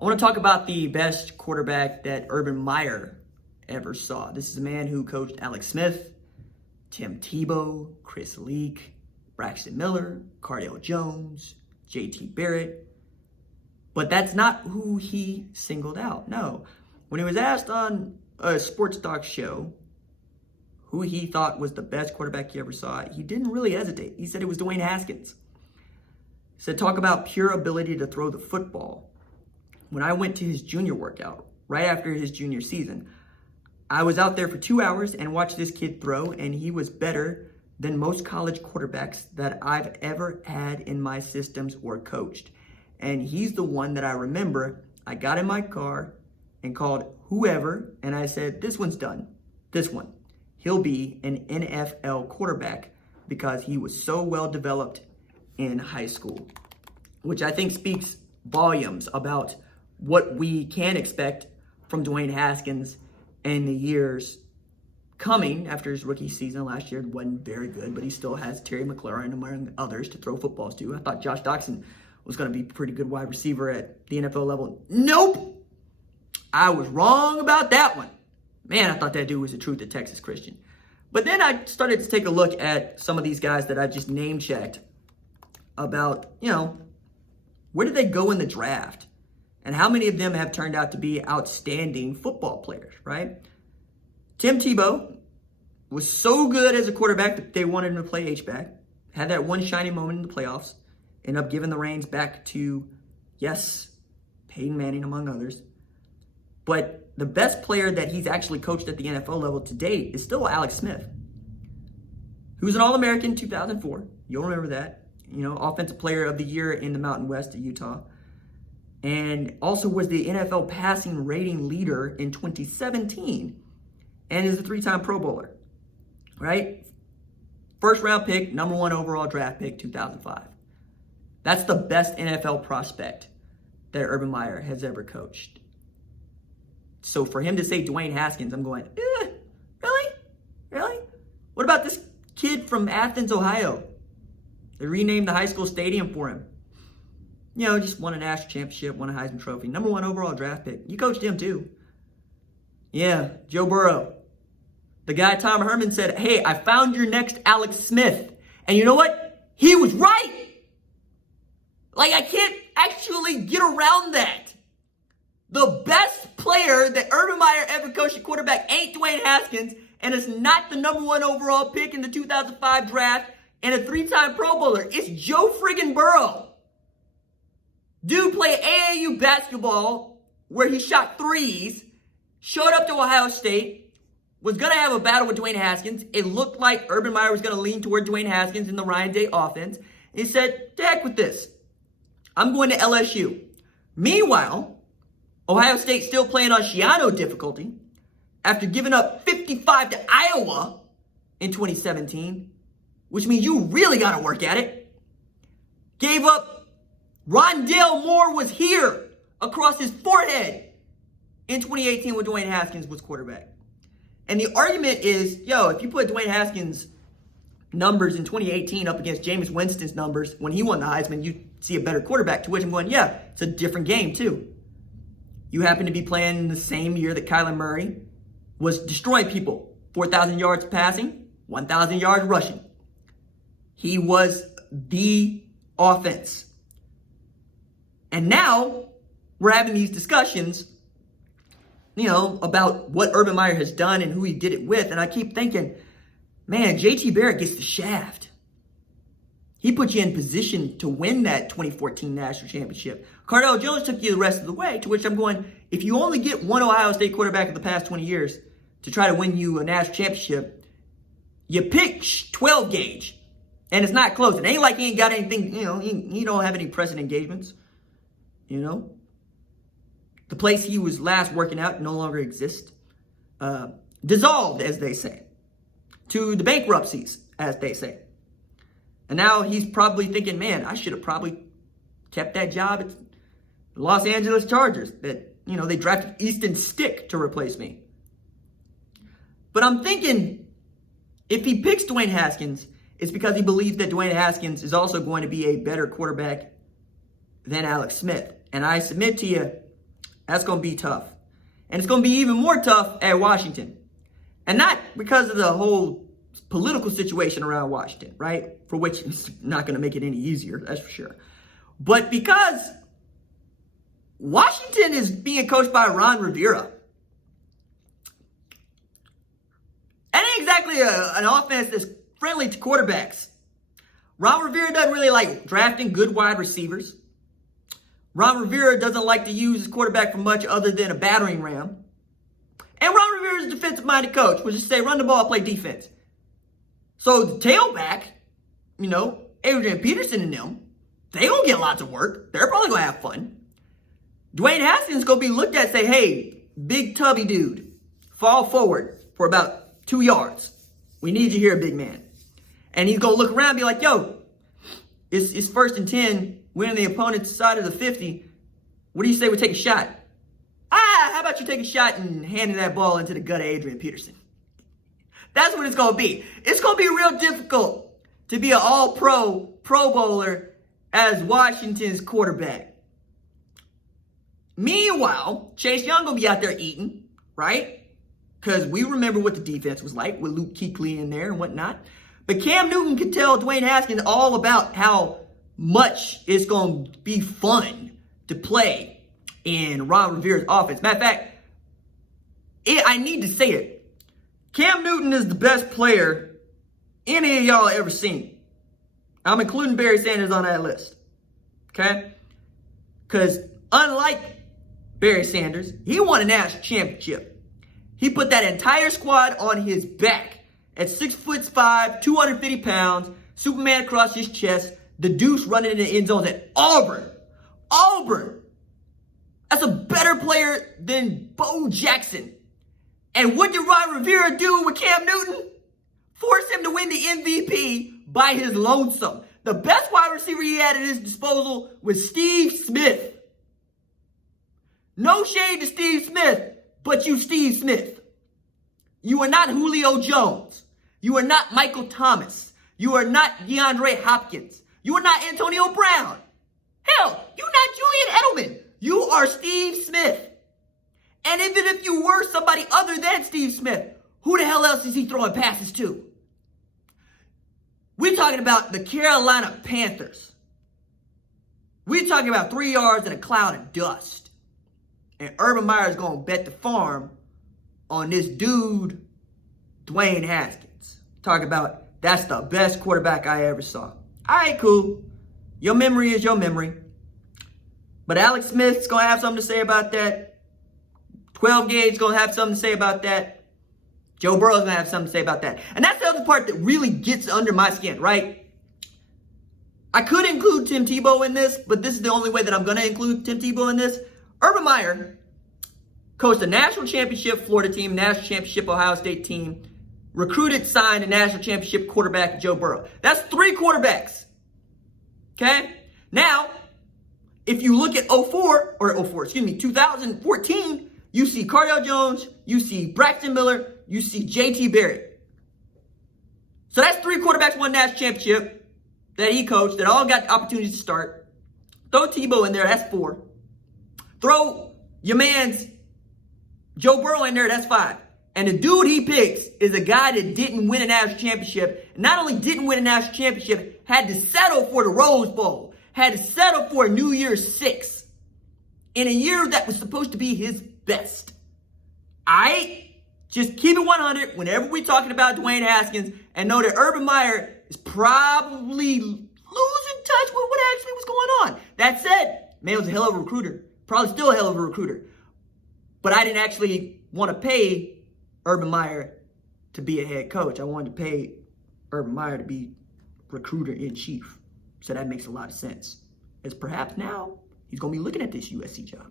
I want to talk about the best quarterback that Urban Meyer ever saw. This is a man who coached Alex Smith, Tim Tebow, Chris Leak, Braxton Miller, Cardale Jones, JT Barrett. But that's not who he singled out. No. When he was asked on a sports talk show who he thought was the best quarterback he ever saw, he didn't really hesitate. He said it was Dwayne Haskins. He said, talk about pure ability to throw the football. When I went to his junior workout, right after his junior season, I was out there for 2 hours and watched this kid throw, and he was better than most college quarterbacks that I've ever had in my systems or coached. And he's the one that I remember. I got in my car and called whoever, and I said, this one's done. This one. He'll be an NFL quarterback because he was so well developed in high school, which I think speaks volumes about what we can expect from Dwayne Haskins in the years coming. After his rookie season last year, it wasn't very good, but he still has Terry McLaurin among others to throw footballs to. I thought Josh Doctson was going to be a pretty good wide receiver at the NFL level. Nope. I was wrong about that one. Man, I thought that dude was the truth at Texas Christian. But then I started to take a look at some of these guys that I just name-checked about, where did they go in the draft? And how many of them have turned out to be outstanding football players, right? Tim Tebow was so good as a quarterback that they wanted him to play H-back. Had that one shining moment in the playoffs. Ended up giving the reins back to, yes, Peyton Manning, among others. But the best player that he's actually coached at the NFL level to date is still Alex Smith, who's an All-American in 2004. You'll remember that. Offensive Player of the Year in the Mountain West of Utah. And also was the NFL passing rating leader in 2017. And is a 3-time Pro Bowler, right? First round pick, number 1 overall draft pick, 2005. That's the best NFL prospect that Urban Meyer has ever coached. So for him to say Dwayne Haskins, I'm going, really? Really? What about this kid from Athens, Ohio? They renamed the high school stadium for him. Just won a national championship, won a Heisman Trophy. Number 1 overall draft pick. You coached him too. Yeah, Joe Burrow. The guy Tom Herman said, hey, I found your next Alex Smith. And you know what? He was right. I can't actually get around that. The best player that Urban Meyer ever coached at quarterback ain't Dwayne Haskins, and it's not the number 1 overall pick in the 2005 draft and a 3-time Pro Bowler. It's Joe friggin' Burrow. Dude played AAU basketball where he shot threes, showed up to Ohio State, was going to have a battle with Dwayne Haskins. It looked like Urban Meyer was going to lean toward Dwayne Haskins in the Ryan Day offense. He said, to heck with this. I'm going to LSU. Meanwhile, Ohio State still playing on Shiano difficulty after giving up 55 to Iowa in 2017, which means you really got to work at it. Gave up Rondale Moore was here across his forehead in 2018 when Dwayne Haskins was quarterback. And the argument is, if you put Dwayne Haskins' numbers in 2018 up against Jameis Winston's numbers when he won the Heisman, you see a better quarterback, to which I'm going, it's a different game too. You happen to be playing the same year that Kyler Murray was destroying people. 4,000 yards passing, 1,000 yards rushing. He was the offense. And now we're having these discussions, about what Urban Meyer has done and who he did it with. And I keep thinking, man, JT Barrett gets the shaft. He put you in position to win that 2014 national championship. Cardale Jones took you the rest of the way, to which I'm going, if you only get one Ohio State quarterback in the past 20 years to try to win you a national championship, you pick 12 gauge. And it's not close. It ain't like he ain't got anything, he don't have any present engagements. The place he was last working out no longer exists. Dissolved, as they say. To the bankruptcies, as they say. And now he's probably thinking, man, I should have probably kept that job at the Los Angeles Chargers. That, they drafted Easton Stick to replace me. But I'm thinking, if he picks Dwayne Haskins, it's because he believes that Dwayne Haskins is also going to be a better quarterback than Alex Smith. And I submit to you, That's going to be tough. And it's going to be even more tough at Washington. And not because of the whole political situation around Washington, right? For which it's not going to make it any easier, that's for sure. But because Washington is being coached by Ron Rivera. That ain't exactly an offense that's friendly to quarterbacks. Ron Rivera doesn't really like drafting good wide receivers. Ron Rivera doesn't like to use his quarterback for much other than a battering ram. And Ron Rivera is a defensive-minded coach, which is to say run the ball, play defense. So the tailback, Adrian Peterson and them, they gonna get lots of work. They're probably gonna have fun. Dwayne Haskins gonna be looked at and say, hey, big tubby dude, fall forward for about 2 yards. We need you here, big man. And he's gonna look around and be like, yo, it's 1st and 10, we're on the opponent's side of the 50. What do you say we take a shot? How about you take a shot and hand that ball into the gut of Adrian Peterson? That's what it's going to be. It's going to be real difficult to be an all-pro, Pro Bowler as Washington's quarterback. Meanwhile, Chase Young going to be out there eating, right? Because we remember what the defense was like with Luke Kuechly in there and whatnot. But Cam Newton could tell Dwayne Haskins all about how much it's going to be fun to play in Ron Rivera's offense. Matter of fact, I need to say it. Cam Newton is the best player any of y'all ever seen. I'm including Barry Sanders on that list. Okay? Because unlike Barry Sanders, he won a national championship. He put that entire squad on his back at 6'5", 250 pounds, Superman across his chest, the deuce running in the end zones at Auburn. Auburn! That's a better player than Bo Jackson. And what did Ron Rivera do with Cam Newton? Force him to win the MVP by his lonesome. The best wide receiver he had at his disposal was Steve Smith. No shade to Steve Smith, but you Steve Smith. You are not Julio Jones. You are not Michael Thomas. You are not DeAndre Hopkins. You are not Antonio Brown. Hell, you're not Julian Edelman. You are Steve Smith. And even if you were somebody other than Steve Smith, who the hell else is he throwing passes to? We're talking about the Carolina Panthers. We're talking about 3 yards and a cloud of dust. And Urban Meyer is going to bet the farm on this dude, Dwayne Haskins. Talk about, that's the best quarterback I ever saw. All right, cool. Your memory is your memory. But Alex Smith's going to have something to say about that. 12 Gauge going to have something to say about that. Joe Burrow's going to have something to say about that. And that's the other part that really gets under my skin, right? I could include Tim Tebow in this, but this is the only way that I'm going to include Tim Tebow in this. Urban Meyer coached a national championship Florida team, national championship Ohio State team, recruited, signed a national championship quarterback, Joe Burrow. That's 3 quarterbacks. Okay? Now, if you look at 2014, you see Cardale Jones, you see Braxton Miller, you see JT Barrett. So that's 3 quarterbacks won national championship that he coached that all got opportunities to start. Throw Tebow in there, that's 4. Throw your man's Joe Burrow in there, that's 5. And the dude he picks is a guy that didn't win a national championship. Not only didn't win a national championship, had to settle for the Rose Bowl. Had to settle for a New Year's 6 in a year that was supposed to be his best. Alright? Just keep it 100 whenever we're talking about Dwayne Haskins and know that Urban Meyer is probably losing touch with what actually was going on. That said, man was a hell of a recruiter. Probably still a hell of a recruiter. But I didn't actually want to pay Urban Meyer to be a head coach. I wanted to pay Urban Meyer to be recruiter in chief. So that makes a lot of sense. As perhaps now, he's going to be looking at this USC job.